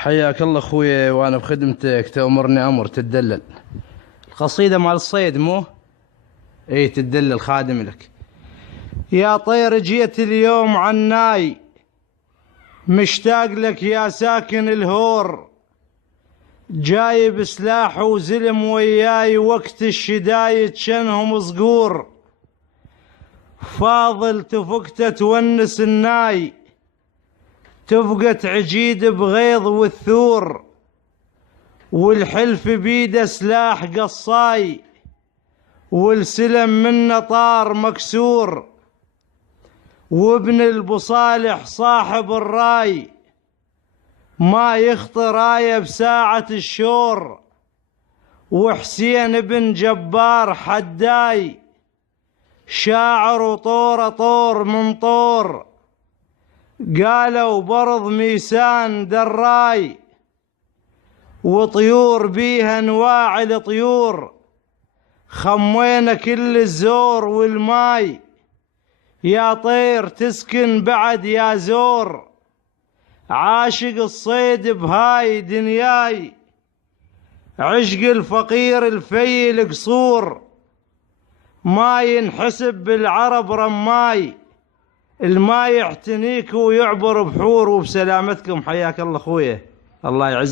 حياك الله اخوي، وانا بخدمتك تأمرني امر تدلل. القصيدة مال الصيد مو؟ اي تدلل خادم لك. يا طير جيت اليوم عناي، مشتاق لك يا ساكن الهور، جايب سلاح وزلم وياي وقت الشدايد شنهم صقور، فاضل تفكت تونس الناي، تفقت عجيد بغيظ والثور، والحلف بيده سلاح قصاي، والسلم منه طار مكسور، وابن البصالح صاحب الراي ما يخطي رايه بساعة الشور، وحسين بن جبار حداي شاعر وطور طور من طور، قالوا برض ميسان دراي وطيور بيها انواع الطيور، خمينا كل الزور والماي، يا طير تسكن بعد يا زور، عاشق الصيد بهاي دنياي، عشق الفقير الفي القصور، ما ينحسب بالعرب رماي، الماء يعتنيك ويعبر بحور. وبسلامتكم حياك الله خويه، الله يعز.